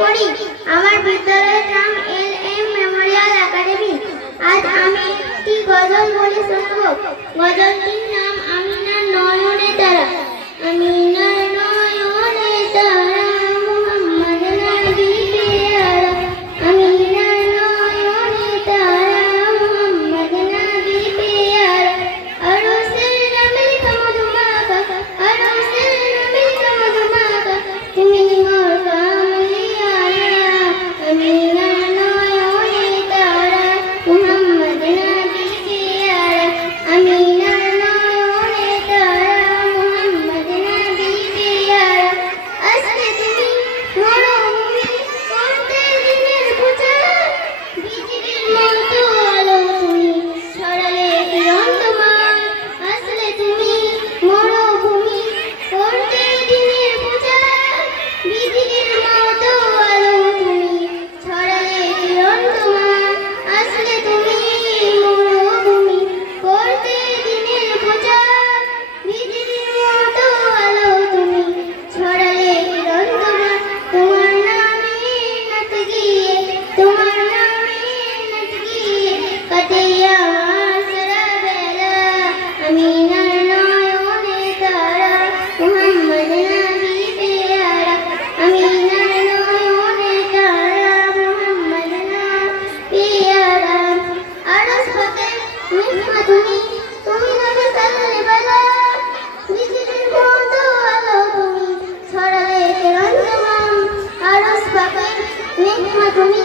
পড়ি। আমার বিদ্যালয়ের নাম LM মেমোরিয়াল একাডেমি। আজ আমি একটি গজল বলে শোনাবো। গজলটির নাম আমিনার নয়নে তারা। আমিনার নয়নে তারা মুহাম্মদ নবী পেয়ারা। আমিনার নয়নে তারা মুহাম্মদ নবী পেয়ারা। আরশের নবী মধুমাখা, আরশের নবী মধুমাখা, তুমি মোর কামলিয়ারা। আমিনার নয়নে তারা মুহাম্মদ নবী পেয়ারা। আমিনার নয়নে তারা মুহাম্মদ নবী পেয়ারা। আজকে তুমি মরুভূমি করতে দিনের প্রচার, বিজলির মতো আলো তুমি ছড়ালে কিরণ তোমার। আসলে তুমি মরুভূমি করতে দিনের প্রচার, বিজলির মতো আলো তুমি ছড়ালে কিরণ তোমার। আসলে তুমি মরুভূমি করতে দিনের প্রচার, বিজলির মতো আলো তুমি ছড়ালে কিরণ তোমার। তোমার নামে নাচ গিয়ে, তোমার নামে নাচ গিয়ে কাটে আমার সারা বেলা। আমিনার নয়নে তারা মুহাম্মদ নবী পেয়ারা। আমিনার নয়নে তারা মুহাম্মদ নবী পেয়ারা। আরশ পাকে মেঘনা তুমি, তুমি নবী সাল্লাল্লাহু বিজলির মতো আলো তুমি ছড়ালে কিরণ তোমার। আরশ পাকে মেঘনা তুমি,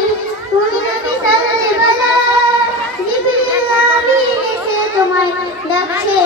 তুমি নবী সাল্লাল্লাহু জিবরিল আমিন এসে তোমায় ডাকছে